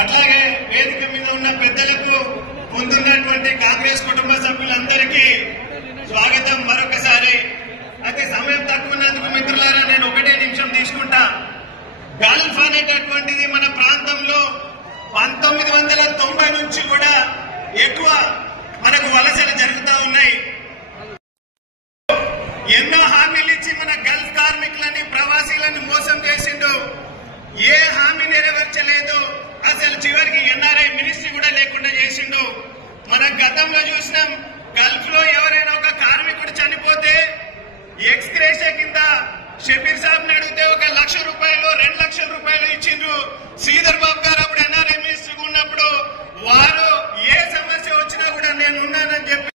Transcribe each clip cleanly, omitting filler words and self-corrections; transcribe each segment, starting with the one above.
అట్లాగే వేదిక మీద ఉన్న పెద్దలకు, ముందున్నటువంటి కాంగ్రెస్ కుటుంబ సభ్యులందరికీ స్వాగతం మరొకసారి. అయితే సమయం తక్కువన్నందుకు మిత్రులారా నేను ఒకటే నిమిషం తీసుకుంటా. గల్ఫ్ అనేటటువంటిది మన ప్రాంతంలో 1990 నుంచి కూడా ఎక్కువ మనకు వలసలు జరుగుతూ ఉన్నాయి. ఎన్నో హామీలు ఇచ్చి మన గల్ఫ్ కార్మికులని, ప్రవాసీలను మోసం చేసిండు. ఏ హామీ నెరవేర్చలేదు. అసలు చివరికి ఎన్ఆర్ఐ మినిస్ట్రీ కూడా లేకుండా చేసిండు. మన గతంలో చూసినాం, గల్ఫ్ లో ఎవరైనా ఒక కార్మికుడు చనిపోతే ఎక్స్గ్రేషియా కింద షబీర్ సాబ్ ని అడిగితే 1 లక్ష రూపాయలు, 2 లక్షల రూపాయలు ఇచ్చిండ్రు. శ్రీధర్ బాబు గారు అప్పుడు ఎన్ఆర్ఐ మినిస్ట్రీ ఉన్నప్పుడు వారు ఏ సమస్య వచ్చినా కూడా నేను ఉన్నానని చెప్పి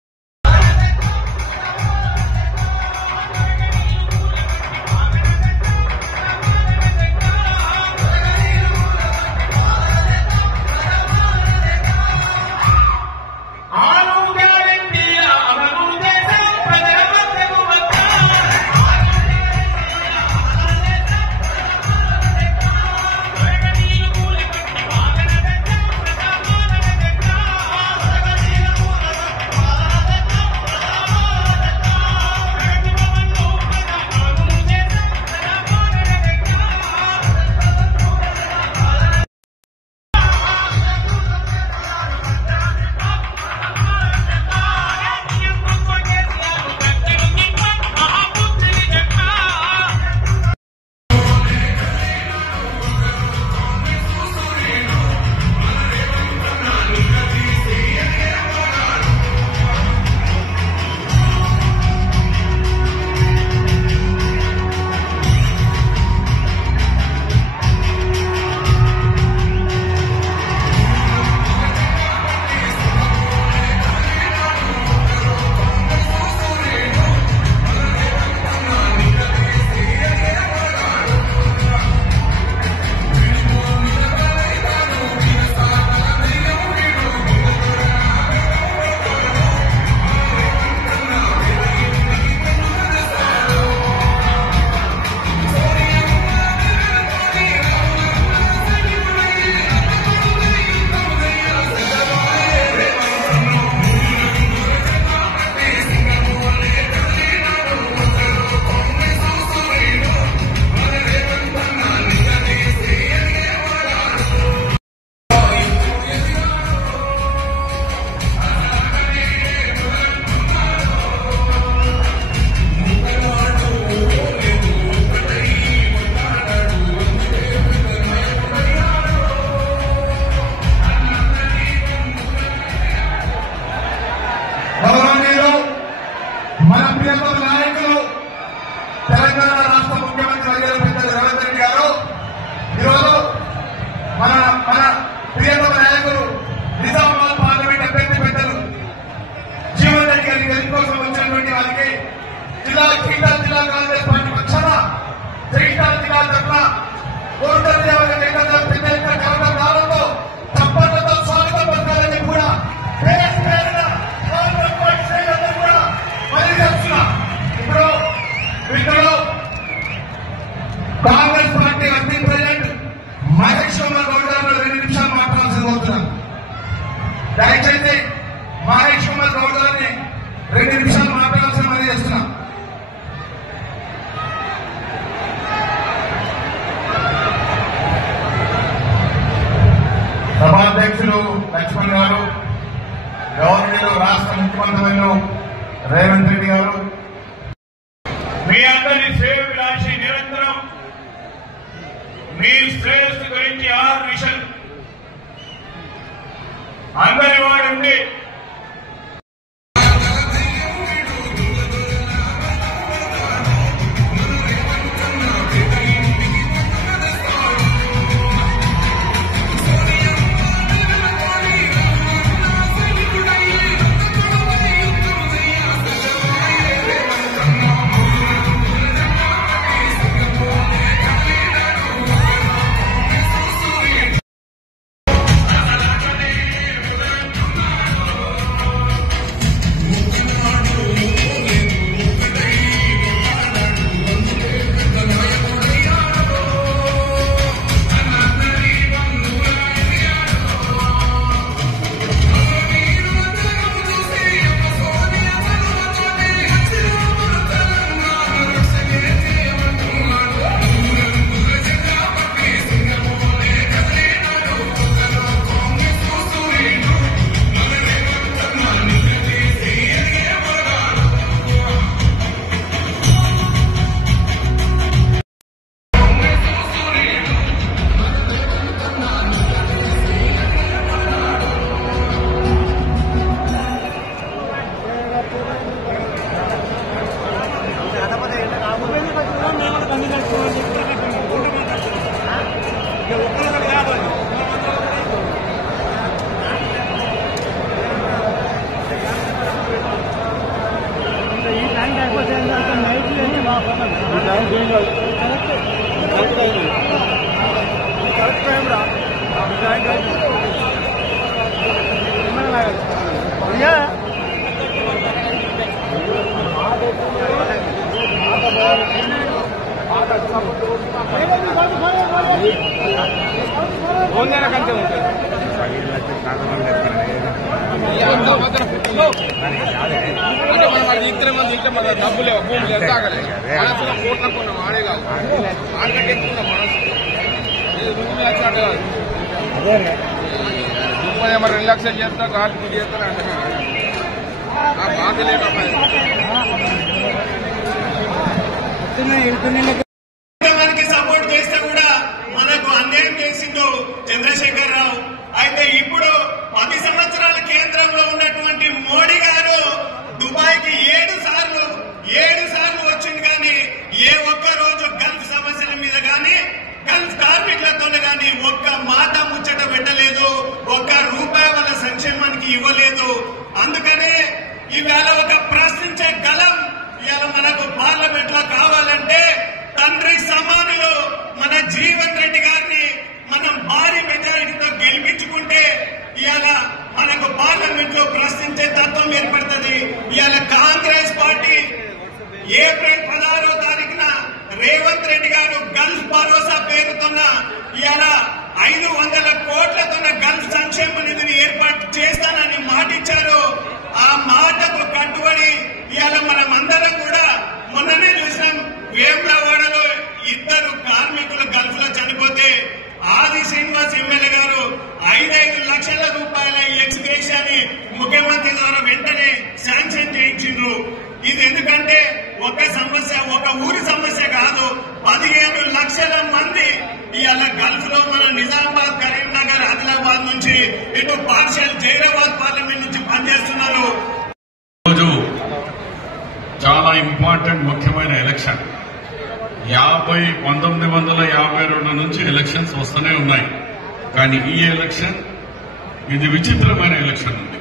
Congress party working president Mahesh Kumar Goud గారు 2 నిమిషాలు మాట్లాడాల్సి కోరుతున్నాను. దయచేసి మహేష్ కుమార్ గౌడ్ గారిని 2 నిమిషాలు మాట్లాడాల్సిన మరీ చేస్తున్నాం. సభాధ్యక్షులు లక్ష్మణ్ గారు, గవర్నర్ రాష్ట్ర ముఖ్యమంత్రులు రేవంత్ రెడ్డి గారు, మీ అందరి శ్రేయోభిలాషి నిరంతరం మీ శ్రేయస్సు గురించి ఆర్మిషన్ అందరి వాడుండి డబ్బులు భూములు ఎంత ఆగలేదు మనసులో కోట్లకు ఉన్నాం ఆడే కాదు ఆడగట్టే ఎక్కున్నాం మనసు 2 లక్షలు కాదు 2 లక్షలు చేస్తా గాలి చేస్తాను అంటే బాధ లేక సపోర్ట్ చేస్తే కూడా మనకు అన్యాయం చేసిందో చంద్రశేఖర్ రావు. అయితే ఇప్పుడు 10 సంవత్సరాల కేంద్రంలో ఉన్నటువంటి మోడీ గారు దుబాయ్ కి 7 సార్లు వచ్చింది. కానీ ఏ ఒక్క రోజు గల్ఫ్ సమస్యల మీద కానీ గల్ఫ్ కార్మికులతో కానీ ఒక్క మాట ముచ్చట పెట్టలేదు, ఒక్క రూపాయి వాళ్ళ సంక్షేమానికి ఇవ్వలేదు. అందుకనే ఇవాళ ఒక ప్రశ్నించే గలం ఇవాళ మనకు పార్లమెంట్ లో కావాలంటే తండ్రి సమానులు మన జీవన్ రెడ్డి గారిని మనం భారీ మెజారిటీతో గెలిపించుకుంటే ఇవాళ మనకు పార్లమెంట్ లో ప్రశ్నించే తత్వం ఏర్పడుతుంది. ఇవాళ కాంగ్రెస్ పార్టీ ఏప్రిల్ 16వ తారీఖున రేవంత్ రెడ్డి గారు గల్ఫ్ భరోసా పేరుతోన్న ఇవాళ 500 కోట్లతో గల్ఫ్ సంక్షేమ నిధిని ఏర్పాటు చేస్తానని మాటిచ్చారు. ఆ మాటకు కట్టుబడి ఇవాళ మనం అందరం కూడా మొన్ననే చూసాం. వేములవాడలో 2 కార్మికులు గల్ఫ్ లో చనిపోతే ఆది శ్రీనివాస్ ఎమ్మెల్యే గారు 5 లక్షల రూపాయల ఎక్స్గ్రేషియాని ముఖ్యమంత్రి ద్వారా వెంటనే శాంక్షన్ చేయించిండ్రు. ఇది ఎందుకంటే ఒక సమస్య, ఒక ఊరి సమస్య కాదు. 15 లక్షల మంది ఇవాళ గల్ఫ్ లో మన నిజామాబాద్, కరీంనగర్, ఆదిలాబాద్ నుంచి ఇటు పార్షల్ జైరాబాద్ పార్లమెంట్ నుంచి పనిచేస్తున్నారు. రోజు చాలా ఇంపార్టెంట్ ముఖ్యమైన ఎలక్షన్. 1952 నుంచి ఎలక్షన్స్ వస్తూనే ఉన్నాయి. కానీ ఈ ఎలక్షన్ ఇది విచిత్రమైన ఎలక్షన్ ఉంది.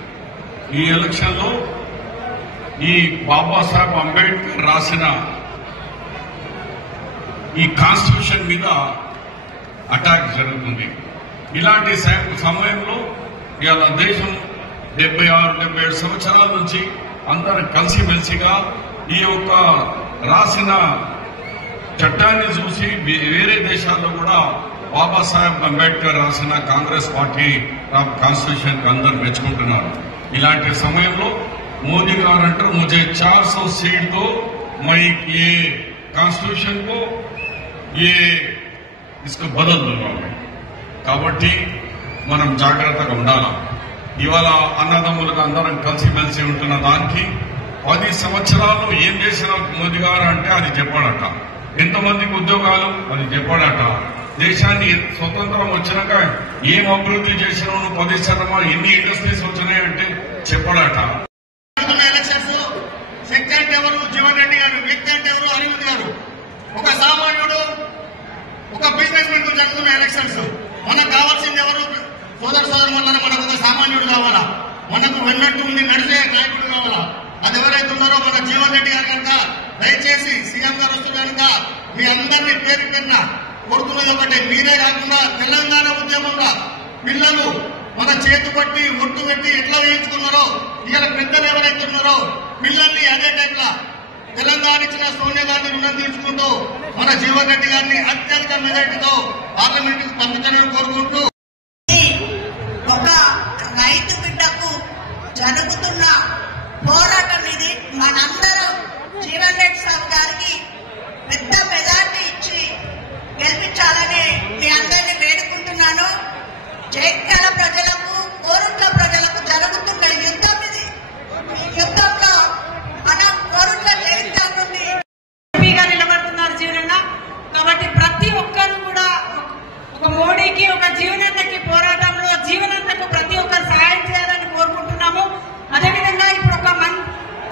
ఈ ఎలక్షన్ లో ఈ బాబాసాహెబ్ అంబేద్కర్ రాసిన ఈ కాన్స్టిట్యూషన్ మీద అటాక్ జరుగుతుంది. ఇలాంటి సమయంలో ఇవాళ దేశం 76-77 సంవత్సరాల నుంచి అందరం కలిసిమెలిసిగా ఈ యొక్క రాసిన చట్టాన్ని చూసి వేరే దేశాల్లో కూడా బాబాసాహెబ్ అంబేద్కర్ రాసిన కాంగ్రెస్ పార్టీ కాన్స్టిట్యూషన్ అందరూ మెచ్చుకుంటున్నారు. ఇలాంటి సమయంలో మోదీ గారు అంటారు मुझे 400 सीट दो, मैं ये కాన్స్టిట్యూషన్ को ये इसको बदल दूंगा. కాబట్టి మనం జాగ్రత్తగా ఉండాలి. ఇవాళ అన్నదమ్ములుగా అందరం కలిసిమెలిసి ఉంటున్న దానికి 10 సంవత్సరాలు ఏం చేసిన మోదీ గారు అంటే అది చెప్పాడట. ఎంతమందికి ఉద్యోగాలు అది చెప్పాడట. దేశాన్ని స్వతంత్రం వచ్చినాక ఏం అభివృద్ధి చేసినా 10 శాతం ఎన్ని ఇండస్ట్రీస్ వచ్చినాయంటే చెప్పాడట. ఎలక్షన్స్ శక్తి అంటే ఎవరు? జీవన్ రెడ్డి గారు. వ్యక్తి అంటే ఎవరు? అనిరుద్ గారు. ఒక సామాన్యుడు, ఒక బిజినెస్ మెన్ కు జరుగుతున్న ఎలక్షన్స్. మనకు కావాల్సింది ఎవరు? సోదరు వల్ల మనకు ఒక సామాన్యుడు కావాలా, మనకు వెన్నట్టు ఉండి నడిచే నాయకుడు కావాలా. అది ఎవరైతే ఉన్నారో మన జీవన్ రెడ్డి గారు కనుక దయచేసి సీఎం గారు వస్తున్నారు కనుక మీ అందరినీ పేరు పెరిగిన కోరుతున్నది ఒకటే, మీరే కాకుండా తెలంగాణ ఉద్యమంలో పిల్లలు మన చేతు పట్టి ఒట్టు పెట్టి ఎట్లా వేయించుకున్నారో ఇవాళ పెద్దలు ఎవరైతే ఉన్నారో పిల్లల్ని అదే టైప్లా తెలంగాణ ఇచ్చిన సోనియా గాంధీ రుణం తీసుకుంటూ మన జీవన్ రెడ్డి గారిని అత్యధిక మెజార్టీతో పార్లమెంట్ కు పంపించాలని కోరుకుంటూ ఒక రైతు బిడ్డకు జరుగుతున్న పోరాటం ఇది. మనందరం జీవన్ రెడ్డి సాబ్ గారికి పెద్ద మెజార్టీ ఇచ్చి గెలిపించాలని మీ అందరినీ వేడుకుంటున్నాను. జైత్యాల ప్రజలకు, కోరుట్ల ప్రజలకు జరుగుతున్న యుద్ధం ఇది. ఈ యుద్ధంలో మనం కోరుట్ల జైత్యాల నుండి ఎంపీగా నిలబడుతున్నారు జీవనన్న. కాబట్టి ప్రతి ఒక్కరు కూడా ఒక మోడీకి, ఒక జీవనన్నకి పోరాటంలో జీవనన్నకు ప్రతి ఒక్కరు సహాయం చేయాలని కోరుకుంటున్నాము. అదేవిధంగా ఇప్పుడు ఒక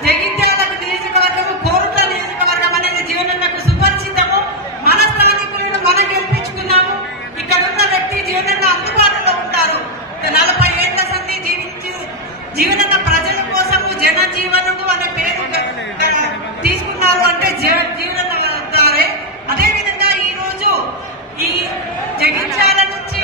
జగిత్యాల నియోజకవర్గం, కోరుట్ల నియోజకవర్గం అనేది జీవనన్నకు సుపరిచితము. మన స్థానికులను మనం గెలిపించుకున్నాము. ఇక్కడ ఉన్న వ్యక్తి జీవనన్న అందుబాటులో ఉంటారు. 40 ఏళ్ల సంధి జీవించి జీవనన్న ప్రజల కోసము జనజీవనుడు అనే పేరు తీసుకున్నారు అంటే జీవనన్న ద్వారే. అదేవిధంగా ఈ రోజు ఈ జగిత్యాల నుంచి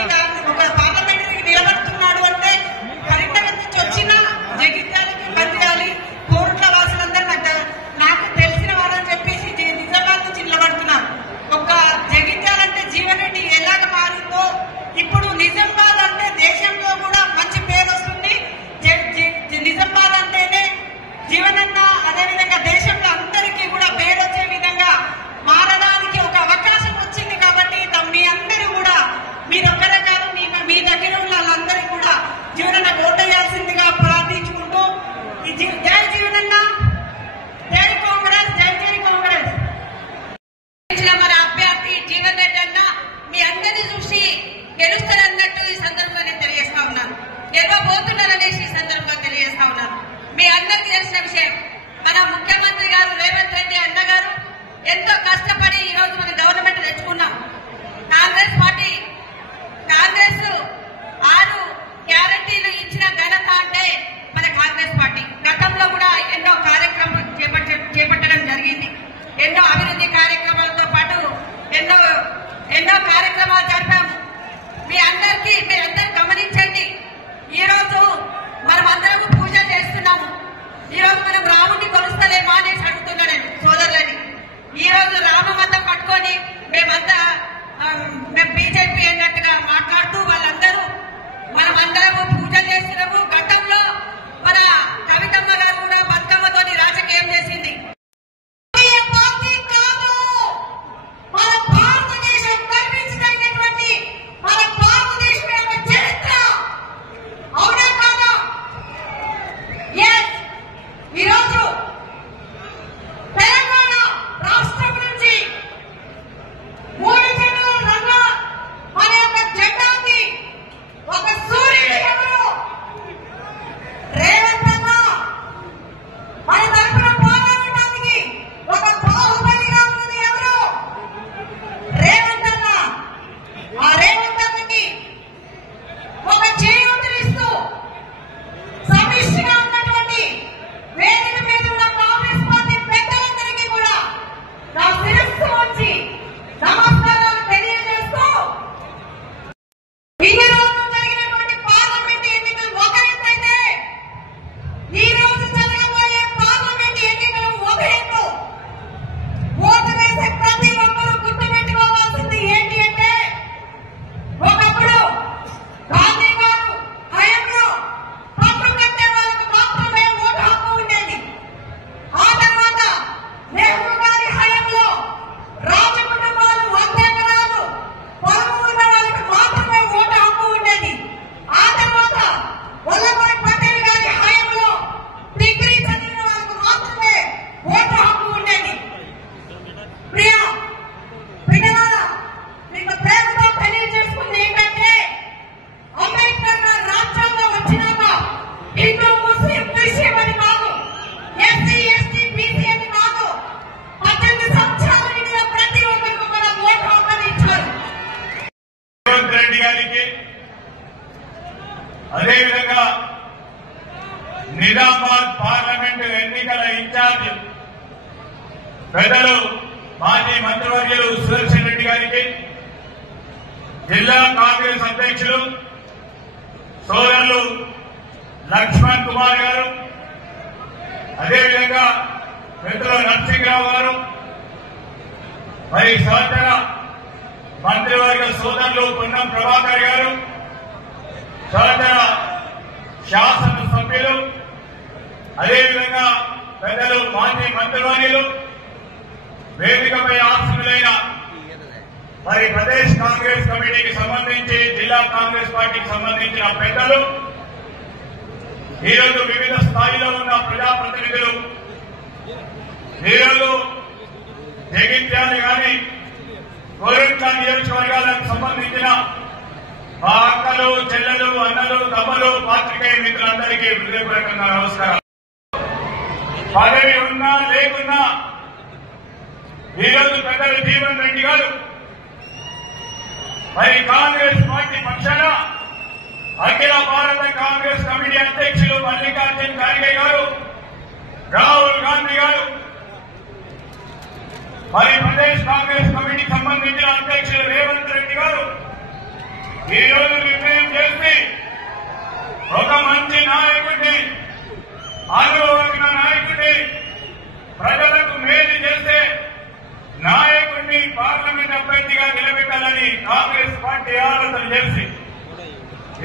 గెలుస్తారన్నట్టు ఈ సందర్భంగా నేను తెలియజేస్తా ఉన్నాను. గెలవబోతున్నారనేసి ఈ సందర్భంగా తెలియజేస్తా ఉన్నాను. మీ అందరికీ తెలిసిన విషయం, మన ముఖ్యమంత్రి గారు రేవంత్ రెడ్డి అన్న గారు ఎంతో కష్టపడి ఈ రోజు మన గవర్నమెంట్ తెచ్చుకున్నాం. కాంగ్రెస్ 6 గ్యారంటీలు ఇచ్చిన ఘనత అంటే మన కాంగ్రెస్ పార్టీ. గతంలో కూడా ఎన్నో కార్యక్రమాలు చేపట్టడం జరిగింది. ఎన్నో అభివృద్ధి కార్యక్రమాలతో పాటు ఎన్నో కార్యక్రమాలు జరిపాము. మీరందరూ గమనించండి. ఈ రోజు మనం అందరం పూజలు చేస్తున్నాము. ఈ రోజు మనం రాముడిని కొలుస్తలేమా అనేసి అడుగుతున్నాను సోదరులని. ఈ రోజు రామమతం పట్టుకొని మేము బీజేపీ అన్నట్టుగా మాట్లాడుతూ వాళ్ళందరూ మనమందరము పూజలు చేస్తున్నాము. గతంలో మన కవితమ్మ గారు కూడా బతుకమ్మతోని రాజకీయం చేసింది. మన భారతదేశం కల్పించినటువంటి మన భారతదేశం యొక్క చరిత్ర అవునా కాదా? ఈరోజు తెలంగాణ రాష్ట్రం నుంచి 3 జెండాల రంగ మన యొక్క జెండాకి ఒక సూర్యుడు ఎవరు? రేవంత్ అన్న. మన తరపున పోరాడటానికి ఒక బాహుబలిగా ఉన్నది ఎవరు? రేవంత్ అన్న. ఆ రేవంత్ అన్నకి ఒక చేయూతనిస్తూ సమిష్టిగా ఉన్నటువంటి వేదిక మీద ఉన్న కాంగ్రెస్ పార్టీ పెద్దలందరికీ కూడా నా శిరస్సు వచ్చి నమస్కారాలు తెలియజేస్తూ, ఈ రోజు జరిగినటువంటి పార్లమెంట్ ఎన్నికలు ఒక ఎత్తైతే ఈ రోజు జరగబోయే పార్లమెంట్ ఎన్నికలు ఒక ఎత్తు. ఓటు వేసే ప్రతి ఒక్కరూ గుర్తుపెట్టుకోవాల్సింది ఏంటి అంటే, ఒకప్పుడు గాంధీ గారు హయాంలో పట్టు కట్టే వాళ్ళకు మాత్రమే ఓటు హక్కు ఉండేది. ఆ తర్వాత నెహ్రూ గారి హయాంలో రాజ కుటుంబాలు, వందేకరాలు పొలము ఉన్న వాళ్ళకి మాత్రమే ఓటు హక్కు ఉండేది. ఆ తర్వాత వల్లభాయ్ పటేల్ గారి హయాంలో డిగ్రీ చదివిన వాళ్ళకు మాత్రమే ఓటు హక్కు ఉండేది. ప్రియులారా, మీకు ప్రేమతో తెలియజేసుకుంది ఏంటంటే, అంబేద్కర్ గారు రాజ్యాంగం వచ్చినాక హిందూ, ముస్లిం, క్రిస్టియన్ అని కాదు, ఎస్సీ, ఎస్టీ, బీసీ అని కాదు, 18 సంవత్సరాల నిండిన ప్రతి ఒక్కరికి కూడా ఓటు హక్కుని ఇచ్చారు. రేవంత్ రెడ్డి గారికి, అదేవిధంగా నిజామాబాద్ పార్లమెంటు ఎన్నికల ఇన్ఛార్జ్ పెద్దలు మాజీ మంత్రివర్యులు సుదర్శన్ రెడ్డి గారికి, జిల్లా కాంగ్రెస్ అధ్యక్షులు సోదరులు లక్ష్మణ్ కుమార్ గారు, అదేవిధంగా మిత్రులు నరసింహరావు గారు, మరి సహచర మంత్రివర్గ సోదరులు పొన్నం ప్రభాకర్ గారు, సహచర శాసన సభ్యులు, అదేవిధంగా పెద్దలు మాజీ మంత్రివర్యులు, వేదికపై ఆసనులైన మరి ప్రదేశ్ కాంగ్రెస్ కమిటీకి సంబంధించి, జిల్లా కాంగ్రెస్ పార్టీకి సంబంధించిన పెద్దలు, ఈరోజు వివిధ స్థాయిలో ఉన్న ప్రజాప్రతినిధులు, ఈరోజు జగిత్యాల గాని కోరుట్ల నియోజకవర్గాలకు సంబంధించిన మా అక్కలు, చెల్లెలు, అన్నలు, తమ్ములు, పాత్రికేయ మిత్రులందరికీ హృదయపూర్వకంగా నమస్కారం. పదవి ఉన్నా లేకున్నా ఈరోజు పెద్దలు జీవన్ రెడ్డి గారు మరి కాంగ్రెస్ పార్టీ పక్షాన అఖిల భారత కాంగ్రెస్ కమిటీ అధ్యక్షులు మల్లికార్జున్ ఖార్గే గారు, రాహుల్ గాంధీ గారు, మరి ప్రదేశ్ కాంగ్రెస్ కమిటీకి సంబంధించిన అధ్యక్షులు రేవంత్ రెడ్డి గారు ఈ రోజు నిర్ణయం చేసి ఒక మంచి నాయకుడిని, అనుభవమైన నాయకుడిని, ప్రజలకు మేలు చేసే నాయకుడిని పార్లమెంట్ అభ్యర్థిగా నిలబెట్టాలని కాంగ్రెస్ పార్టీ ఆలోచన చేసి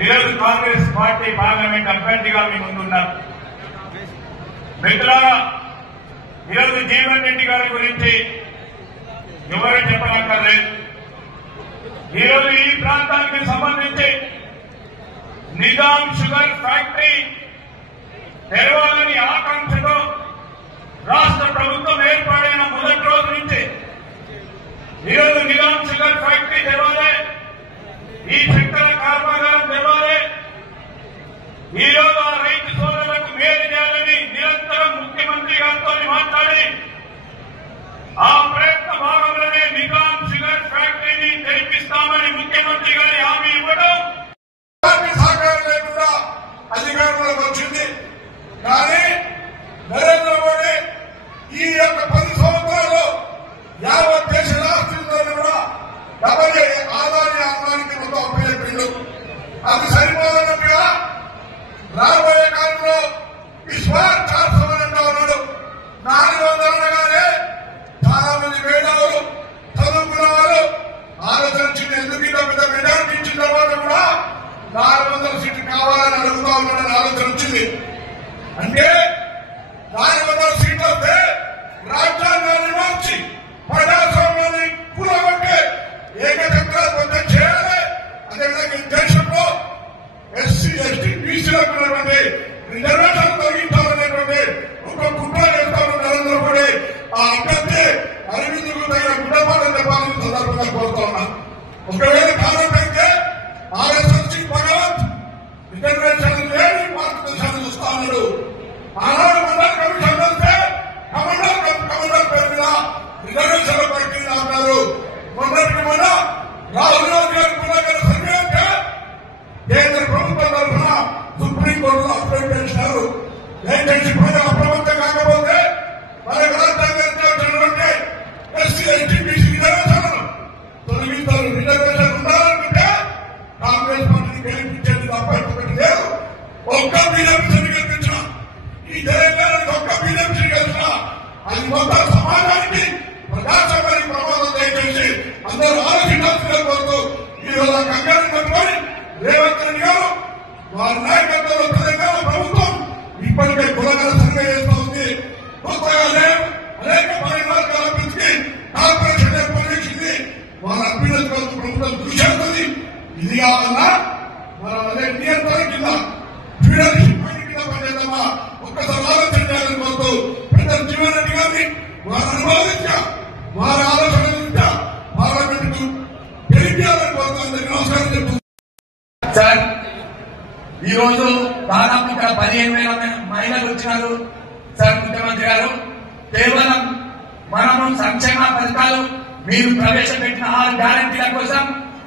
ఈరోజు కాంగ్రెస్ పార్టీ పార్లమెంట్ అభ్యర్థిగా మీ ముందున్నారు. మిత్రులారా, ఈరోజు జీవన్ రెడ్డి గారి గురించి ఎవరు చెప్పనక్కర్లేదు. ఈరోజు ఈ ప్రాంతానికి సంబంధించి నిజాం షుగర్ ఫ్యాక్టరీ తెరవాలని ఆకాంక్షతో రాష్ట్ర ప్రభుత్వం ఏర్పాటైన మొదటి రోజు నుంచి ఈరోజు నిజాం షుగర్ ఫ్యాక్టరీ తెరవాలి, ఈ చక్కెర కర్మాగారం తెరవాలి. ఈ రోజు ఆ రైతు సోదరులకు మేలు చేయాలని నిరంతరం ముఖ్యమంత్రి గారితో మాట్లాడి ఆ ప్రయత్న భాగంలోనే నిజాం షుగర్ ఫ్యాక్టరీని తెరిపిస్తామని ముఖ్యమంత్రి గారి హామీ ఇవ్వడం సహకారం లేకుండా అధికారంలోకి వచ్చింది. కానీ నరేంద్ర మోడీ ఈ యొక్క 10 సంవత్సరాలు యావత్ దేశ రాష్ట్రంలో కూడా ఆదాయ ఆదాయానికి మొత్తం అప్పచెప్పిండు. అది సరిపోదన్నట్టుగా రాబోయే కాలంలో ఇస్మార్ట్ 400 అంటా ఉన్నాడు. 400 అనగానే చాలా మంది మేధావులు చదువుకున్న వారు ఆలోచించింది. ఎందుకు ఇంత పెద్ద మెజారిటీ ఇచ్చిన తర్వాత కూడా 400 సీట్లు కావాలని అడుగుతా ఉన్నాడని ఆలోచన వచ్చింది. అంటే 400 సీట్లు వస్తే రాజ్యాంగాన్ని మార్చి ప్రజాస్వామ్యాన్ని కూలగొట్టే ఏకచక్రాధిపత్యం చేయాలి. అదేవిధంగా ఈ దేశంలో ఎస్సీ ఎస్టీ బీసీలకు ఉన్నటువంటి రిజర్వేషన్ తొలగించాలనేటువంటి ఒక కుట్ర చేస్తామని నరేంద్ర మోడీ ఆ అభ్యర్థి అరవింద్కు తగిన గుణపాఠం చెప్పాలని సందర్భంగా కోరుతా ఉన్నా. ఒకవేళ కాలం అయితే ఆర్ఎస్ఎస్ భగవంత్ రిజర్వేషన్ లేని భారతదేశాన్ని చూస్తా ఉన్నాడు. ఆనాడు మండల కమిషన్ వస్తే కమండల్ పేరు మీద రిజర్వేషన్ల ప్రక్రియ అన్నారు. మొన్నటికి మొన్న రాహుల్ గాంధీ గారి పునర్గణ సర్వే అంటే కేంద్ర ప్రభుత్వం తరఫున సుప్రీంకోర్టులో అప్లైట్ చేసినారు. దయచేసి ప్రజలు అప్రమత్తం కాకపోతే మనకు రాజ్యాంగం ఎస్సీ ఎస్టీ బీసీ రిజర్వేషన్లను తొలగించారు. రిజర్వేషన్ ఉండాలనుకుంటే కాంగ్రెస్ పార్టీని గెలిపించేది తప్ప ఇంకొకటి లేదు. ఒక్క బీజేపీని గెలిపించిన ఈ తెలంగాణకి ఒక్క బీజేపీని గెలిచిన అది మొత్తం సమాజానికి ప్రజాస్వామ్యానికి ప్రమాదం. దయచేసి అందరూ ఆలోచించాల్సిన కోరుతూ ఈ రోజు కంగారు పట్టుకొని రేవంత్ రెడ్డి గారు వారి నాయకత్వంలో తెలంగాణ ప్రభుత్వం ఇప్పటికే కులగల సర్వే చేస్తూ ఉంది. కొత్తగా అనేక పరిణామాలు కల్పించి కార్పొరేషన్ ఏర్పడింది. వారి అభ్యర్థులకు ప్రభుత్వం కృషి చేస్తుంది. ఇది కావాలన్నా మనం అదే నియంత్రణ కింద లీడర్షిప్ కింద పనిచేద్దామా ఒక్కసారి ఆలోచన చేయాలని కోరుతూ పెద్దలు జీవన్ రెడ్డి గారిని వారి అనుభవించా వారి ఆలోచన పార్లమెంట్ గెలిపించాలని కోరుతుంది. నమస్కారం చెప్తుంది. సార్ ఈ రోజు దాదాపు ఇక్కడ 15,000 మహిళలు వచ్చినారు. సార్ ముఖ్యమంత్రి గారు కేవలం మనము సంక్షేమ పథకాలు మీరు ప్రవేశపెట్టిన 6 గ్యారంటీల కోసం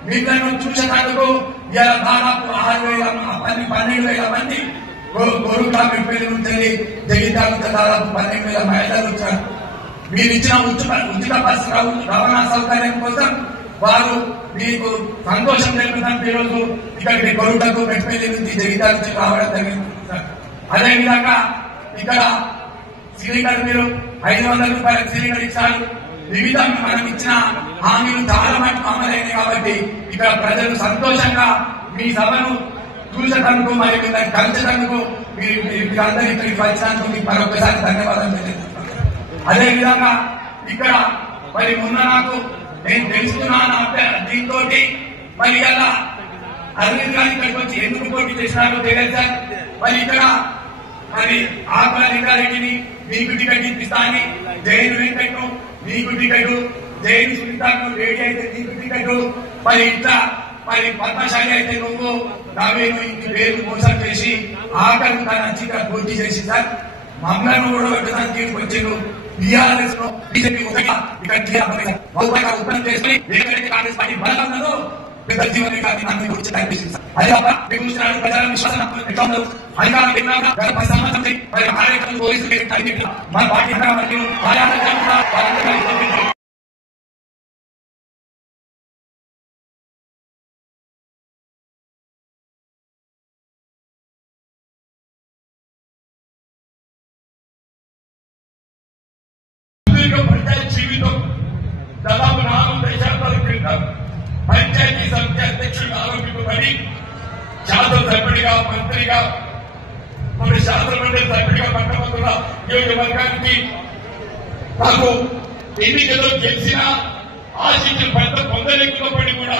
మీలను చూసేందుకు ఇలా దాదాపు 12,000 మంది గొరుగా పెళ్లి నుంచి జగిత్యాలకు దాదాపు 12,000 మహిళలు వచ్చారు. మీరు ఇచ్చిన ఉచిత బస్సు రవాణా సౌకర్యం కోసం వారు మీకు సంతోషం తెలుపుతానికి ఈరోజు ఇక్కడికి గొరుటకు మెట్పల్లి నుంచి జగిత్యాల నుంచి రావడం జరిగింది. అదేవిధంగా ఇక్కడ సిలిండర్ మీరు 500 రూపాయల సిలిండర్ ఇచ్చారు. వివిధ మనం ఇచ్చిన హామీలు చాలా మటుకు అమలైనవి కాబట్టి ఇక్కడ ప్రజలు సంతోషంగా మీ సభను చూసేందుకు మరియు మిమ్మల్ని కలిసేందుకు మీరందరూ ఇక్కడికి వచ్చినందుకు మీకు మరొకసారి ధన్యవాదాలు తెలియజేస్తున్నాను. అదేవిధంగా ఇక్కడ మరి మొన్న నాకు నేను తెలుసుకున్నాను దీంతో మరి ఇలా అరవింద్ గారు ఇక్కడికి వచ్చి ఎందుకు పోటీ చేసినారో తెలియదు సార్. మరి ఇక్కడ మరి ఆకులరెడ్డిని మీకు టికెట్ ఇప్పిస్తా అని జైలు వెంకట్ మీకు టికెట్ జైలు సునీతకు రెడీ అయితే నీకు టికెట్ మరి ఇట్లా మరి పద్మశాలి అయితే నువ్వు నవ్వేను ఇంటి పేరు మోసం చేసి ఆఖరి తన ఇక్కడ పోటీ చేసి సార్ మమ్మల్ని కూడా పెట్టడానికి వచ్చిండు. టీఆర్ఎస్ లో బీజేపీ ఇక్కడ ఓపెన్ చేసుకుని ఏదైతే కాంగ్రెస్ పార్టీ బలంగా ఉన్నదో పెద్ద జీవన గారిని నన్ను గురించి కనిపిస్తుంది. అదే తప్ప మీకు చూసిన ప్రజల విశ్వాసం అధికారం పెట్టినాక గత 10 సంవత్సరం మరి కార్యక్రమం పోలీసులు మన పార్టీ మరియు ప్రజా జీవితం దాదాపు 4 దశాబ్దాల క్రితం పంచాయతీ సమితి అధ్యక్షుడిగా ఆరోపింపబడి శాసనసభ్యుడిగా మంత్రిగా మరి శాసనమండలి సభ్యుడిగా పట్టభద్రుల నియోజకవర్గానికి నాకు ఎన్నికల్లో గెలిచిన ఆశించిన పెద్ద పొందలేకపోయి కూడా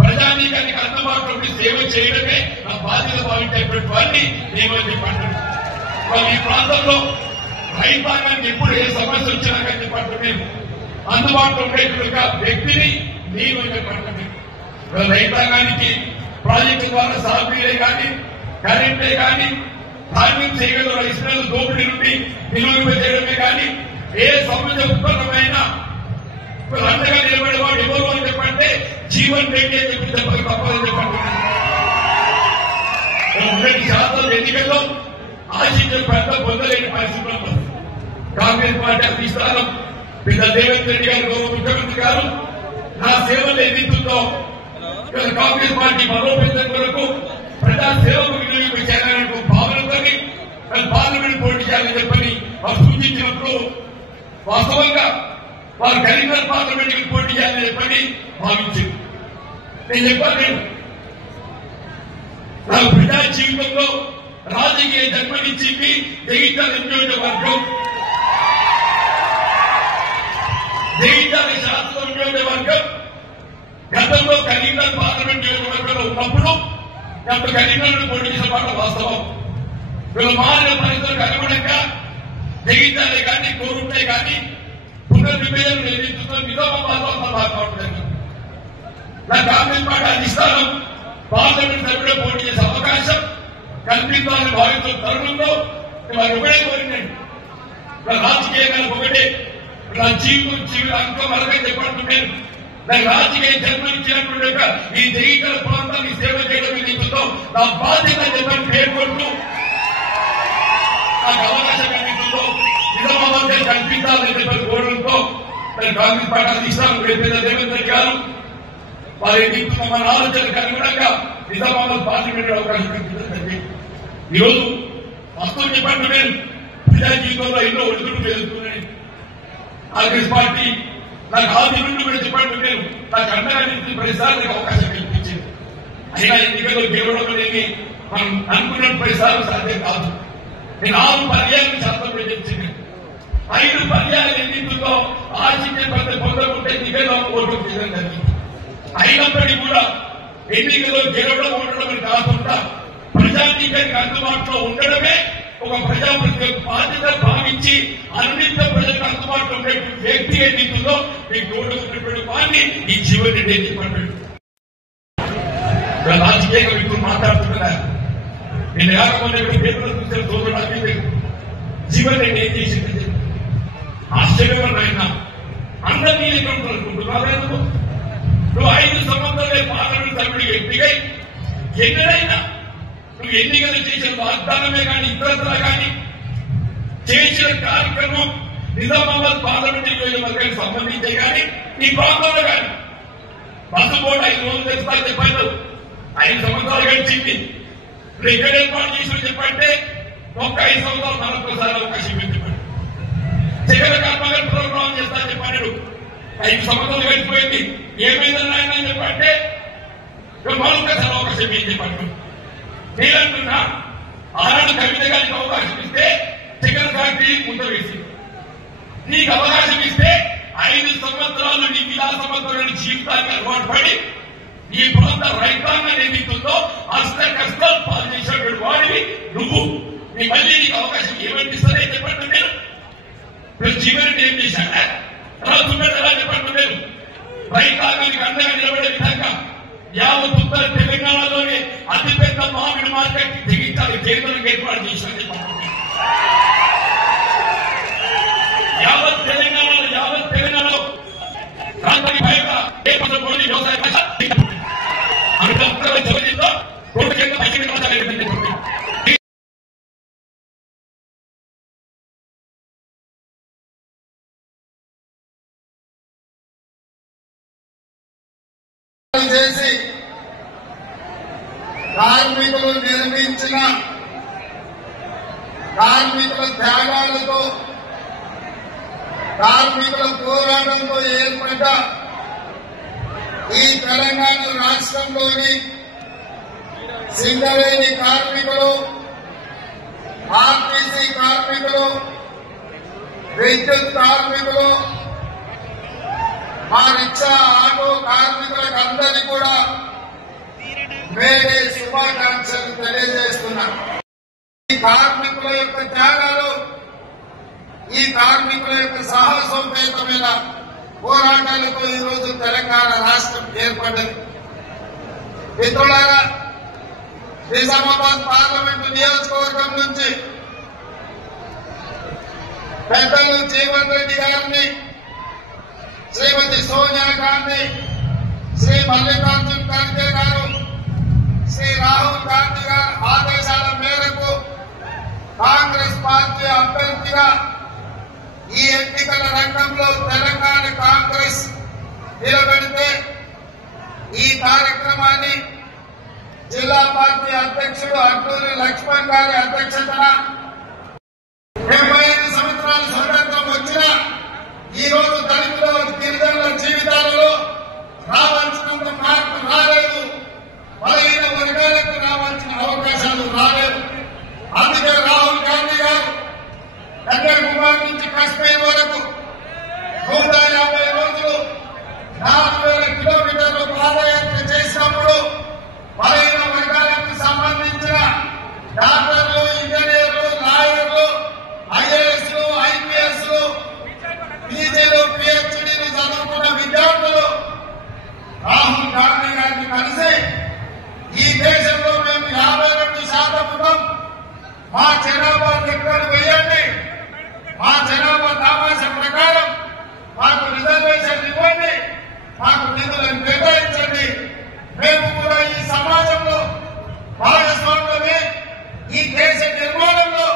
ప్రజానీకానికి అందుబాటులో సేవ చేయడమే నా బాధ్యత భావించేటువంటి వారిని నేను చెప్పండి. మరి ఈ ప్రాంతంలో రైతాంగానికి ఎప్పుడు ఏ సమస్య వచ్చినా కానీ చెప్పండి మేము అందుబాటులో ఉండేటువంటి వ్యక్తిని నేను చెప్పండి. రైతాంగానికి ప్రాజెక్టు ద్వారా సాగునీరే కానీ కరెంటే కానీ ధాన్యం చేయగల ఇసుకలు దోపిడీ నుండి నిలువ చేయడమే కానీ ఏ సమస్య ఉత్పన్నమైన అండగా నిలబడేవాడు ఎవరు అని చెప్పంటే జీవన్ రెడ్డి అని చెప్పి చెప్పక తప్పదని చెప్పండి. 1% ఎన్నికల్లో ఆశించే పెద్ద పొందలేని పరిస్థితుల్లో కాంగ్రెస్ పార్టీ అధిష్టానం పెద్ద రేవంత్ రెడ్డి గారు గౌరవ ముఖ్యమంత్రి గారు నా సేవలు ఏదైతుందో కాంగ్రెస్ పార్టీ బలోపేతం కొరకు ప్రజా సేవకు వినియోగించాలనే భావనతో పార్లమెంట్ పోటీ చేయాలని చెప్పని వారు సూచించినప్పుడు వాస్తవంగా వారు కరీంనగర్ పార్లమెంట్ కి పోటీ చేయాలని చెప్పని భావించింది. నేను చెప్పాను, నాకు ప్రజా జీవితంలో రాజకీయ జన్మనిచ్చింది జగిత్యాల నియోజకవర్గం, జగిత్యాల శాసన నియోజకవర్గం. గతంలో కరీంనగర్ పార్లమెంట్ నియోజకవర్గంలో ఉన్నప్పుడు అప్పుడు కరీంనగర్ పోటీ చేసిన మాట వాస్తవం. వీళ్ళు మారిన పరిస్థితులకు అనుగుణంగా జగిత్యాలే కానీ కోరుంటే కానీ పునర్విభజన నిర్మించుతూ నిజామాబాద్ మాట్లాడుతున్నాను. నా కాంగ్రెస్ పార్టీ అధిష్టానం పార్లమెంట్ సభ్యుడు పోటీ చేసే అవకాశం కల్పిస్తామని భావిస్తున్న తరుణంలో వారు ఒకటే కోరినండి. రాజకీయంగా ఒకటే నా జీవితం అంకం వరకని చెప్పంటున్నాను. నాకు రాజకీయ జన్మనిచ్చినటువంటి ఈ జగిత్యాల ప్రాంతాన్ని సేవ చేయడం నిమిత్తం నా బాధ్యత చెప్పని పేర్కొంటూ నాకు అవకాశం కల్పిస్తుందో నిజామాబాద్ కల్పించాలని చెప్పని కోరడంతో కాంగ్రెస్ పార్టీ అధిష్టానం పెద్ద రేవంత్ రెడ్డి గారు వారు ఎన్నికల మన ఆలోచనకు అనుగుణంగా నిజామాబాద్ పార్లమెంట్ అవకాశం కల్పించండి. ఈరోజు వస్తువు చెప్పండి, నేను ప్రజా జీవితంలో ఎన్నో ఒడిదుడుకులు ఎదుర్కొన్నాను. కాంగ్రెస్ పార్టీ నాకు ఆది నుండి కూడా చెప్పండి, నేను నాకు అండగా నిలిచిన ప్రతిసారి అవకాశం కల్పించింది. అయినా ఎన్నికల్లో గెలవడం అనేది మనం అనుకున్న ప్రతిసారి సాధ్యం కాదు. నేను 6 పర్యాలు శాతం ప్రజెంచింది. 5 పర్యాలు ఎన్నికల్లో ఆశించే పొందకుంటే ఎన్నికల్లో ఓటు చేయడం జరిగింది. అయినప్పటికీ కూడా ఎన్నికల్లో గెలవడం ఉండడం కాకుండా ప్రజానీకానికి అందుబాటులో ఉండడమే ఒక ప్రజాప్రతినిధి బాధ్యత భావించి అన్నింటి ప్రజలకు అందుబాటులో ఉండే వ్యక్తి ఏదైతుందో మీకు తోడు ఉన్నటువంటి వాడిని ఈ జీవన్ రెడ్డి అని చెప్పాడు. రాజకీయంగా వ్యక్తులు మాట్లాడుతున్నారు. నేను ఏకమంది పేపర్లు చూస్తే తోడు నాకు జీవన్ రెడ్డి ఏం చేసింది ఆశ్చర్యమైన ఆయన అందరినీ అనుకుంటున్నాను. నువ్వు 5 సంవత్సరాలే పార్లమెంట్ సభ్యుడి వ్యక్తిగా ఎన్నడైనా నువ్వు ఎన్నికలు చేసిన వాగ్దానమే కానీ ఇతరత్రా కానీ చేసిన కార్యక్రమం నిజామాబాద్ పార్లమెంట్ నియోజకవర్గానికి సంబంధించే కానీ ఈ ప్రాంతంలో కానీ బస్సు బోర్డు 5 రోజులు తెస్తా చెప్పారు. 5 సంవత్సరాలు గడిచింది. నువ్వు ఎక్కడ ఏర్పాటు చేసి చెప్పంటే ఒక్క 5 సంవత్సరాలు మరొకసారి అవకాశం చెప్పాడు. జగన్ కర్మగారు ప్రోగ్రాం చేస్తా చెప్పాడు. 5 సంవత్సరాలు గడిచిపోయింది. ఏమైందని ఆయన చెప్పంటే మరొకసారి అవకాశం ఏం చెప్పాడు. నేనంటున్నా ఆనాడు కవిత గారికి అవకాశం ఇస్తే జగన్ గారికి ముందు వేసి నీకు అవకాశం ఇస్తే 5 సంవత్సరాలు నీ విలాసవంతమైన జీవితానికి అలవాటు పడి ఈ ప్రాంత రైతాంగం ఏమిస్తుందో అష్ట కష్టాలు పాలు చేసినటువంటి వాడివి నువ్వు. నీ మళ్ళీ నీకు అవకాశం ఏమనిపిస్తుందే చెప్పండి. నేను జీవన్ ఏం చేశాడా రాజున్నాడు ఎలా చెప్పండి. నేను రైతాంగానికి అండగా నిలబడే విధంగా యావత్ ఉత్తర తెలంగాణలోనే అతిపెద్ద మామిడి మార్కెట్ జగిత్యాల కేంద్రానికి ఏర్పాటు చేశారని యావత్ తెలంగాణలో రాష్ట్రానికి పైగా ఏ పదం కోటి వ్యవసాయ జగన్తో కోటి కింద చేసి కార్మికులు నిర్మించిన కార్మికుల త్యాగాలతో కార్మికుల పోరాటంతో ఏర్పడ్డ ఈ తెలంగాణ రాష్ట్రంలోని సింగరేణి కార్మికులు, ఆర్టీసీ కార్మికులు, విద్యుత్ కార్మికులు, మా రిక్షా ఆటో కార్మికులకు అందరినీ కూడా మేడే శుభాకాంక్షలు తెలియజేస్తున్నాం. ఈ కార్మికుల యొక్క త్యాగాలు, ఈ కార్మికుల యొక్క సాహసోపేతమైన పోరాటాలతో ఈరోజు తెలంగాణ రాష్ట్రం ఏర్పడ్డది. మిత్రులారా, నిజామాబాద్ పార్లమెంటు నియోజకవర్గం నుంచి పెద్దలు జీవన్ రెడ్డి గారిని, శ్రీమతి సోనియా గాంధీ, శ్రీ మల్లికార్జున్ ఖర్గే గారు, శ్రీ రాహుల్ గాంధీ గారి ఆదేశాల మేరకు కాంగ్రెస్ పార్టీ అభ్యర్థిగా ఈ ఎన్నికల రంగంలో తెలంగాణ కాంగ్రెస్ నిలబెడితే ఈ కార్యక్రమాన్ని జిల్లా పార్టీ అధ్యక్షుడు అడ్డూరి లక్ష్మణ్ గారి అధ్యక్షతన 75 సంవత్సరాల స్వతంత్రం వచ్చిన ఈ రోజు దళితుల గిరిజనుల జీవితాలలో రావాల్సినంత మార్పు రాలేదు, బలహీన వర్గాలకు రావాల్సిన అవకాశాలు రాలేదు. అందుకే రాహుల్ గాంధీ గారు కన్యాకుమారి నుంచి కాశ్మీర్ వరకు 150 రోజులు 4000 కిలోమీటర్లు పాదయాత్ర చేసినప్పుడు బలహీన వర్గాలకు సంబంధించిన డాక్టర్లు, ఇంజనీర్లు, లాయర్లు, ఐఏఎస్లు, ఐపీఎస్లు, పీజీలు, పిహెచ్డీలు చదువుకున్న విద్యార్థులు రాహుల్ గాంధీ గారిని కలిసి ఈ దేశంలో మేము 52% ఉన్నాం, మా జనాభా లెక్కలు వేయండి, మా జనాభా దామాష ప్రకారం మాకు రిజర్వేషన్ ఇవ్వండి, మాకు నిధులను కేటాయించండి, మేము కూడా ఈ సమాజంలో భాగస్వాములమే, ఈ దేశ నిర్మాణంలో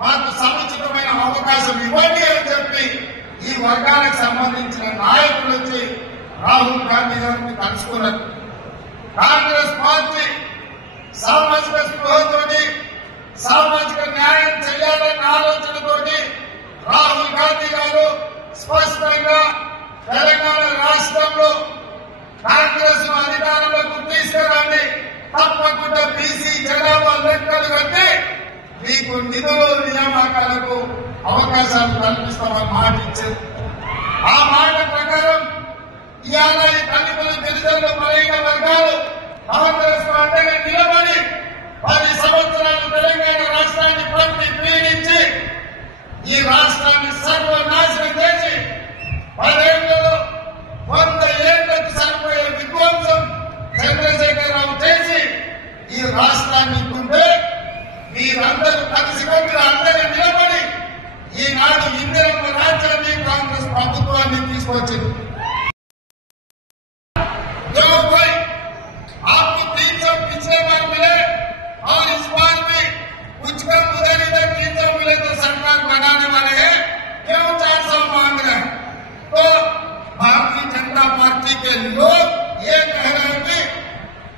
మాకు సముచితమైన అవకాశం ఇవ్వండి అని చెప్పి ఈ వర్గాలకు సంబంధించిన నాయకులు వచ్చి రాహుల్ గాంధీ గారిని కలుసుకున్నారు. కాంగ్రెస్ పార్టీ సామాజిక స్పృహతోటి, సామాజిక న్యాయం చేయాలన్న ఆలోచనతోటి రాహుల్ గాంధీ గారు స్పష్టంగా తెలంగాణ రాష్ట్రంలో కాంగ్రెస్ ను అధికారంలోకి తీసుకురండి, తప్పకుండా బీసీ జనాభా లెక్కలు కట్టి మీకు నిధులు నియామకాలకు అవకాశాలు కల్పిస్తామని మాట ఇచ్చారు. ఆ మాట ప్రకారం ఇవాళ ఈ దళితులు, గిరిజనులు, బలహీన వర్గాలు కాంగ్రెస్ పార్టీగా నిలబడి 10 సంవత్సరాలు తెలంగాణ రాష్ట్రాన్ని పట్టి పీడించి ఈ రాష్ట్రాన్ని సర్వనాశనం చేసి 10 ఏళ్లలో 100 ఏళ్లకు సరిపోయే విధ్వంసం చంద్రశేఖరరావు చేసి ఈ రాష్ట్రాన్ని ఇస్తుంటే మీరందరూ కలిసికట్టుగా అందరూ నిలబడి ఈనాడు ఇందిరమ్మ రాజ్యాన్ని, కాంగ్రెస్ ప్రభుత్వాన్ని తీసుకొచ్చింది. आपको 300 पिछले बार मिले और इस बार भी कुछ कम मुझे इधर 300 मिले तो सरकार बनाने वाले हैं, क्यों 400 मांग रहे हैं? तो भारतीय जनता पार्टी के लोग ये कह रहे हैं कि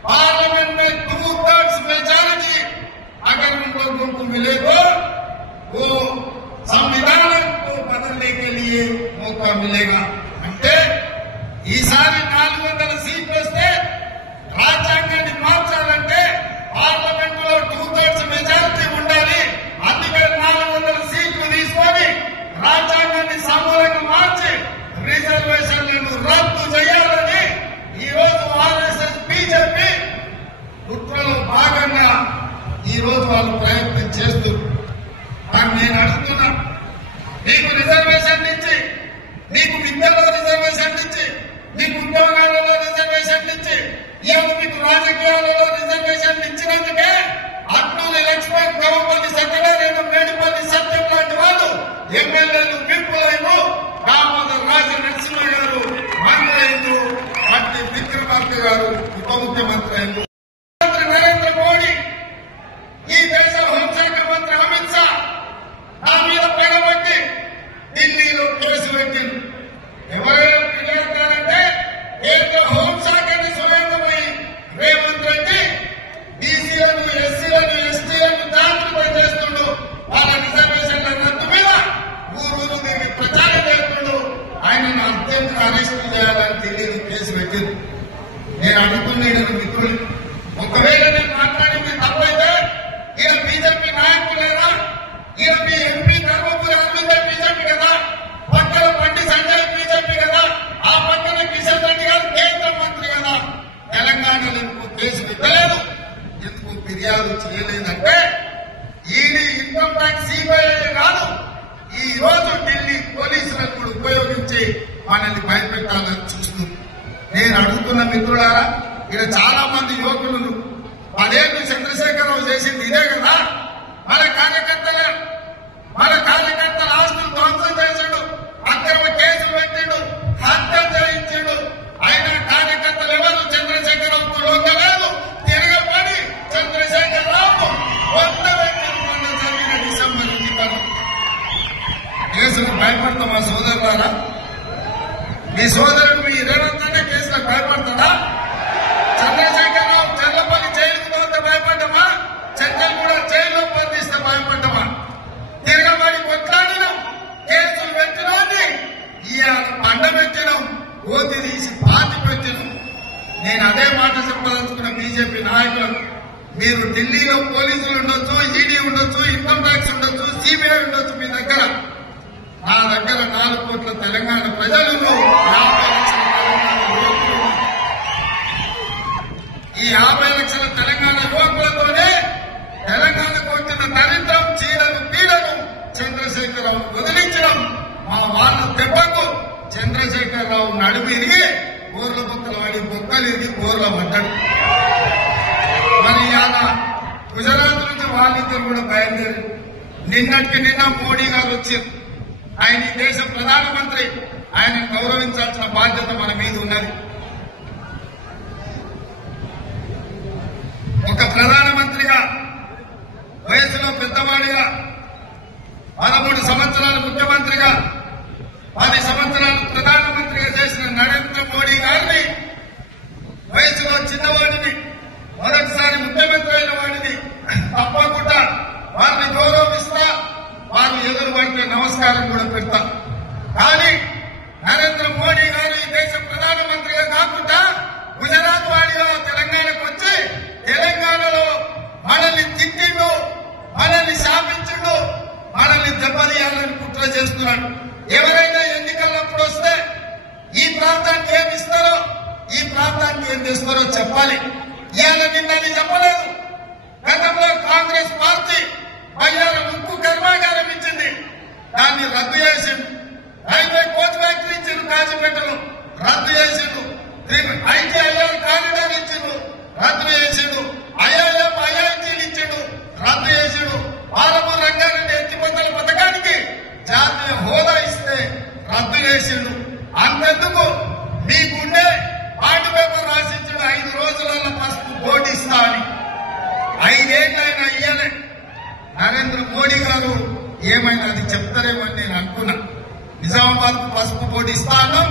पार्लियामेंट में 2/3 मेजॉरिटी अगर उन लोगों को मिलेगा वो संविधान को बदलने के लिए मौका मिलेगा. అంటే ఈసారి 400 సీట్లు వస్తే రాజ్యాంగాన్ని మార్చాలంటే పార్లమెంట్ లో 2/3 మెజారిటీ ఉండాలి. అందుకే 400 సీట్లు తీసుకొని రాజ్యాంగాన్ని సమూలంగా మార్చి రిజర్వేషన్లను రద్దు చేయాలని ఈ రోజు ఆర్ఎస్ఎస్, బీజేపీ కుట్రలో భాగంగా ఈ రోజు వాళ్ళు ప్రయత్నం చేస్తున్నారు. కానీ నేను అడుగుతున్నా, నీకు రిజర్వేషన్ ఇచ్చి, నీకు విద్యలో రిజర్వేషన్ ఇచ్చి, నీకు ఉద్యోగాలలో రిజర్వేషన్ ఇచ్చి, ఇవాళ మీకు రాజకీయాలలో రిజర్వేషన్ ఇచ్చినందుకే అడ్డూరి లక్ష్మణ్, గౌపల్లి సత్యనారాయణ, మేడిపల్లి సత్యం లాంటి వాళ్ళు ఎమ్మెల్యేలు, విప్పులైన దామోదర్ రాజ నరసింహ గారు మంత్రులైన, మట్టి విక్రమార్క గారు ఉప ముఖ్యమంత్రి అయిన, ముఖ్యమంత్రి నరేంద్ర మోడీ, ఈ దేశ హోంశాఖ మంత్రి అమిత్ షా నా మీద పడబట్టి ఢిల్లీలో కేసు పెట్టింది. ఎవరైనా పిల్లలంటే కేంద్ర హోంశాఖని స్వయంగా రేవంత్ రెడ్డి బీసీలను, ఎస్సీలను, ఎస్టీలను జాగ్రత్త చేస్తుండు, వాళ్ళ రిజర్వేషన్ల రద్దు మీద ఊరు దీన్ని ప్రచారం చేస్తుండు. ఆయనను అత్యంత అరెస్ట్ చేయాలని ఢిల్లీలో కేసు పెట్టింది. నేను అడుగుతున్నాను మిత్రులు, ఒకవేళ నేను మాట్లాడింది తప్పైతే ఈయన బీజేపీ నాయకులు లేదా, ఈయన మీ ఎంపీ ధర్మపురి అరవింద్ బీజేపీ కదా, పక్కన బండి సంజయ్ బీజేపీ కదా, ఆ పక్కన కిషన్ రెడ్డి గారు కేంద్ర మంత్రి కదా, తెలంగాణలో ఎందుకు కేసు పెట్టలేదు, ఎందుకు ఫిర్యాదు చేయలేదంటే ఈయన ఇన్కమ్ ట్యాక్స్ సిబిఐ కాదు, ఈ రోజు ఢిల్లీ పోలీసులను కూడా ఉపయోగించి మనల్ని భయపెట్టాలని చూస్తుంది. నేను అడుగుతున్న మిత్రులారా, ఇక్కడ చాలా మంది యువకులు 10 ఏళ్ళు చంద్రశేఖరరావు చేసింది ఇదే కదా. మన కార్యకర్తల ఆస్తులు ధ్వంసం చేసిండు, అక్రమ కేసులు పెట్టిండు, హత్యలు చేయించిండు. ఆయన కార్యకర్తలు ఎవరు చంద్రశేఖరరావుకు లోకలేదు. తిరగబడి చంద్రశేఖరరావు 100 వ్యక్తులు జరిగిన డిసెంబర్ ఎన్నికలు కేసులు భయపడతామా సోదరులారా? మీ సోదరుడు మీ రేవంత్ కేసులకు భయపడతాడా? చంద్రశేఖరరావు చెర్లపల్లి జైలుకు పోతే భయపడ్డమా? చెంచల్గూడ జైల్లో బంధిస్తే భయపడ్డమా? తిరగబడి కొట్లాడినాం, కేసులు పెట్టినోని ఇవాళ పండ పెట్టినాం, కోతి తీసి పాతి పెట్టినాం. నేను అదే మాట చెప్పదలుచుకున్న బీజేపీ నాయకులకు, మీరు ఢిల్లీలో పోలీసులు ఉండొచ్చు, ఈడీ ఉండొచ్చు, ఇన్కమ్ ట్యాక్స్ ఉండొచ్చు, సిబిఐ ఉండొచ్చు, మీ దగ్గర నా దగ్గర 4 కోట్ల తెలంగాణ ప్రజలు, 50 లక్షల తెలంగాణ యువకులు. ఈ 50 లక్షల తెలంగాణ యువకులతోనే తెలంగాణకు వచ్చిన దరిద్రం, చీడను పీడను చంద్రశేఖరరావు వదిలించడం. మా వాళ్ళ దెబ్బకు చంద్రశేఖరరావు నడుమిరిగి ఊర్ల బొక్కలు పడి బొక్కలిరిగి ఊర్ల పడ్డాడు. మరి ఇవాళ గుజరాత్ నుంచి వాళ్ళిద్దరు కూడా బయలుదేరి నిన్నటికి నిన్న మోడీ గారు వచ్చారు. ఆయన ఈ దేశ ప్రధానమంత్రి, ఆయన గౌరవించాల్సిన బాధ్యత మన మీద ఉన్నది. ఒక ప్రధానమంత్రిగా, వయసులో పెద్దవాడిగా, 13 సంవత్సరాలు ముఖ్యమంత్రిగా, 10 సంవత్సరాలు ప్రధానమంత్రిగా చేసిన నరేంద్ర మోడీ గారిని, వయసులో చిన్నవాడిని, మొదటిసారి ముఖ్యమంత్రి అయిన వాడిని తప్పకుండా వారిని గౌరవిస్తా, వారు ఎదురు పడితే నమస్కారం కూడా పెడతా. కానీ నరేంద్ర మోడీ గారు ఈ దేశ ప్రధానమంత్రిగా కాకుండా గుజరాత్ వాడిగా తెలంగాణకు వచ్చి తెలంగాణలో మనల్ని తిట్టిండు, మనల్ని శాపించిండు, మనల్ని దెబ్బతీయాలని కుట్ర చేస్తున్నాడు. ఎవరైనా ఎన్నికలప్పుడు వస్తే ఈ ప్రాంతానికి ఏమి ఇస్తారో, ఈ ప్రాంతానికి ఏం తెస్తారో చెప్పాలి. ఇవాళ నిన్నది చెప్పలేదు. గతంలో కాంగ్రెస్ పార్టీ బయ్యాల ఉక్కు కర్మాగారం ఇచ్చింది, దాన్ని రద్దు చేసిండు. రైల్వే కోచ్ ఫ్యాక్టరీ ఇచ్చిండు, కాజీపేటలో రద్దు చేసిండు. ఐటీఐఆర్ కారిడార్ ఇచ్చిండు, రద్దు చేసిండు. ఐఐటీలు ఇచ్చిండు, రద్దు చేసిండు. పాలమూరు రంగారెడ్డి ఎత్తిపోతల పథకానికి జాతీయ హోదా ఇస్తే రద్దు చేసిండు. అంతెందుకు మీకుండే పాటు పేపర్ రాసించాడు, 5 రోజులలో పసుపు బోర్డు ఇస్తా అని. 5 ఏళ్ళు ఆయన ఇయ్యలే. నరేంద్ర మోడీ గారు ఏమైనా అది చెప్తారేమని నేను అనుకున్నా. నిజామాబాద్ కు పసుపు బోర్డు ఇస్తాను,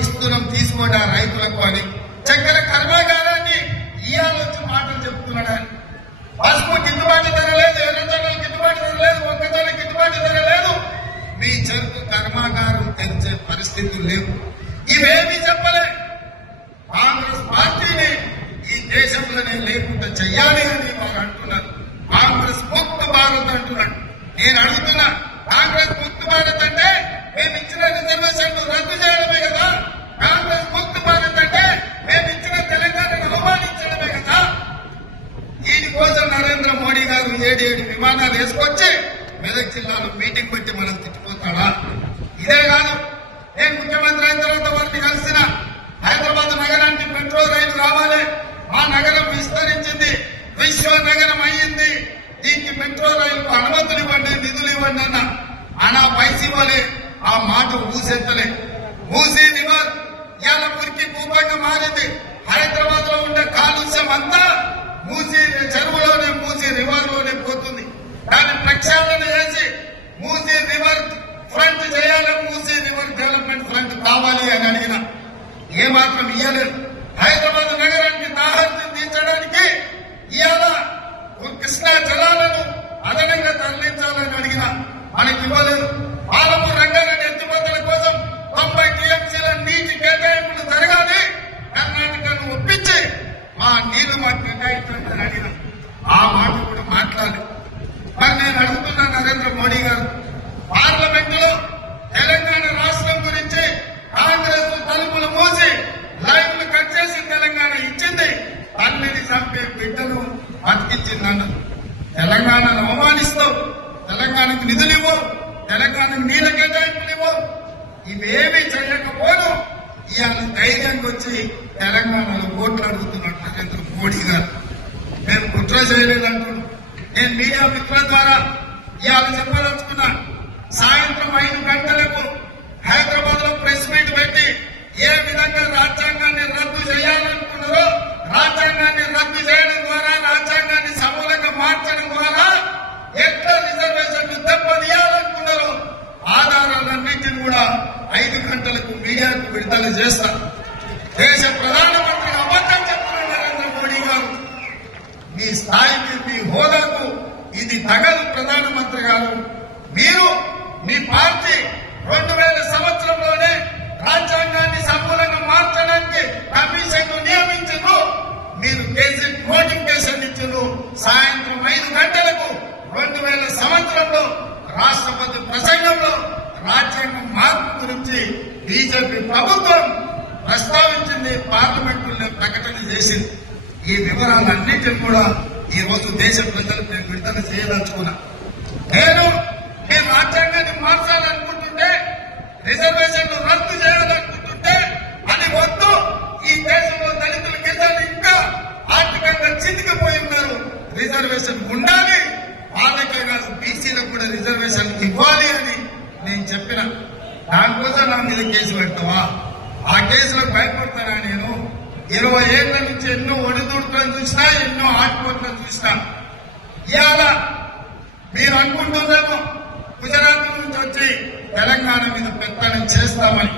ఇస్తున్నాం తీసుకోండి ఆ రైతులకు అని. చక్కెర కర్మాగారాన్ని ఇయ్యాలొచ్చి మాటలు చెప్తున్నాడు. పసుపు గిట్టుబాటు ధర లేదు, ఎర్రజొన్నలు గిట్టుబాటు ధర లేదు, మొక్కజొన్న గిట్టుబాటు ధర లేదు. మీ చెరుకు కర్మాగారం తెరిచే పరిస్థితులు లేవు. ఇవేమీ చెప్పలే. కాంగ్రెస్ పార్టీని ఈ దేశంలోనే లేకుండా చెయ్యాలి అని వారు అంటున్నారు. కాంగ్రెస్ ముక్త భారత్ అంటున్నాడు. నేను అడుగుతున్నా, కాంగ్రెస్ ముక్త భారత్ అంటే మేము ఇచ్చిన రిజర్వేషన్లు రద్దు చేయడమే కదా? కాంగ్రెస్ ముక్త భారత్ అంటే మేము ఇచ్చిన తెలంగాణను అవమానించడమే కదా? దీనికోసం నరేంద్ర మోడీ గారు 7 విమానాలు వేసుకొచ్చి మెదక్ జిల్లాలో మీటింగ్ పెట్టి మనం తిట్టిపోతాడా? ఇదే కాదు, నేను ముఖ్యమంత్రి అయిన తర్వాత వారిని కలిసిన హైదరాబాద్ నగరానికి మెట్రో రైలు రావాలి, ఆ నగరం విస్తరించింది, విశ్వ నగరం అయ్యింది, దీనికి మెట్రో రైలుకు అనుమతులు ఇవ్వండి, నిధులు ఇవ్వండి అన్న. అనా పైసీ ఇవ్వలే, ఆ మాట ఊసెత్తలే. మూసీ రివర్ ఇవాళ మురికి కూపంగా మారింది. హైదరాబాద్ లో ఉండే కాలుష్యం అంతా మూసీ చెరువులోనే, మూసీ రివర్ లోనే పోతుంది. దాన్ని ప్రక్షాళన చేసి మూసీ రివర్ ఫ్రంట్ చేయాలి, మూసీ రివర్ డెవలప్మెంట్ ఫ్రంట్ కావాలి అని అడిగిన. ఏమాత్రం ఇయ్యలేదు. హైదరాబాద్ నగరానికి దాహాన్ని తీర్చడానికి ఇవాళ కృష్ణా జలాలను అదనంగా తరలించాలని అడిగిన, మనకి ఇవ్వలేదు. పాలమూరు రంగారెడ్డి ఎత్తిపోతల కోసం 90 టీఎంసీల నీటి కేటాయింపులు జరగాలి, కర్ణాటకను ఒప్పించి మా నీళ్లు మాకు కేటాయించాలని అడిగిన. ఆ మాట కూడా మాట్లాడలేదు. మరి నేను అడుగుతున్నా నరేంద్ర మోడీ గారు, పార్లమెంటులో తెలంగాణ రాష్ట్రం గురించి కాంగ్రెస్ తలుపులు మూసి లైవ్లు కట్ చేసి తెలంగాణ ఇచ్చింది, తల్లిని చంపే బిడ్డను బతికించిందన్న. తెలంగాణను అవమానిస్తావు, తెలంగాణకు నిధులు ఇవ్వవు, తెలంగాణకు నీళ్ళ కేటాయింపులు ఇవ్వవు. ఇవేమీ చేయకపోను ఇవాళ ధైర్యంగా వచ్చి తెలంగాణలో ఓట్లు అడుగుతున్నాడు నరేంద్ర మోడీ గారు. మేము కుట్ర చేయలేదంటున్నాం. నేను మీడియా మిత్రుల ద్వారా ఇవాళ చెప్పదలుచుకున్నా. సాయంత్రం 5 గంటలకు హైదరాబాద్ లో ప్రెస్ మీట్ పెట్టి ఏ విధంగా రాజ్యాంగాన్ని రద్దు చేయాలనుకున్నారో, రాజ్యాంగాన్ని రద్దు చేయడం ద్వారా, రాజ్యాంగాన్ని సమూలంగా మార్చడం ద్వారా ఎట్లా రిజర్వేషన్లు దెబ్బతీయాలనుకున్నారో ఆధారాలన్నింటినీ కూడా 5 గంటలకు మీడియాకు విడుదల చేస్తారు. దేశ ప్రధానమంత్రి అబద్ధం చెప్తున్న నరేంద్ర మోడీ గారు, మీ స్థాయికి, మీ హోదాకు ఇది తగదు. ప్రధానమంత్రి గారు, మీరు మీ పార్టీ 2000 సంవత్సరంలోనే రాజ్యాంగాన్ని సమూలంగా మార్చడానికి కమిషన్ నియమించారు. మీరు గెజిట్ నోటిఫికేషన్ ఇచ్చారు. సాయంత్రం 5 గంటలకు 2000 సంవత్సరంలో రాష్ట్రపతి ప్రసంగంలో రాజ్యాంగం మార్పు గురించి బీజేపీ ప్రభుత్వం ప్రస్తావించింది, పార్లమెంటులో ప్రకటన చేసింది. ఈ వివరాలన్నింటినీ కూడా ఈ రోజు దేశ ప్రజలకు నేను విడుదల చేయదలుచుకున్నా. నేను మీరు రాజ్యాంగాన్ని మార్చాలనుకుంటుంటే, రిజర్వేషన్లు రద్దు చేయాలనుకుంటుంటే అది వద్దు. ఈ దేశంలో దళితుల గిరిజనులు ఇంకా ఆర్థికంగా చితికిపోయి ఉన్నారు. రిజర్వేషన్ ఉండాలి, వాళ్ళకే కాదు బీసీలకు కూడా రిజర్వేషన్ ఇవ్వాలి అని నేను చెప్పిన. దానికోసం నా మీద కేసు పెడతావా? ఆ కేసులకు భయపడతానా? నేను 20 ఏళ్ల నుంచి ఎన్నో ఒడిదుడుకులను చూసినా, ఎన్నో ఆటుపోట్లను చూసినా. ఇవాళ మీరు అనుకుంటున్నాము గుజరాత్ నుంచి వచ్చి తెలంగాణ మీద పెత్తనం చేస్తామని.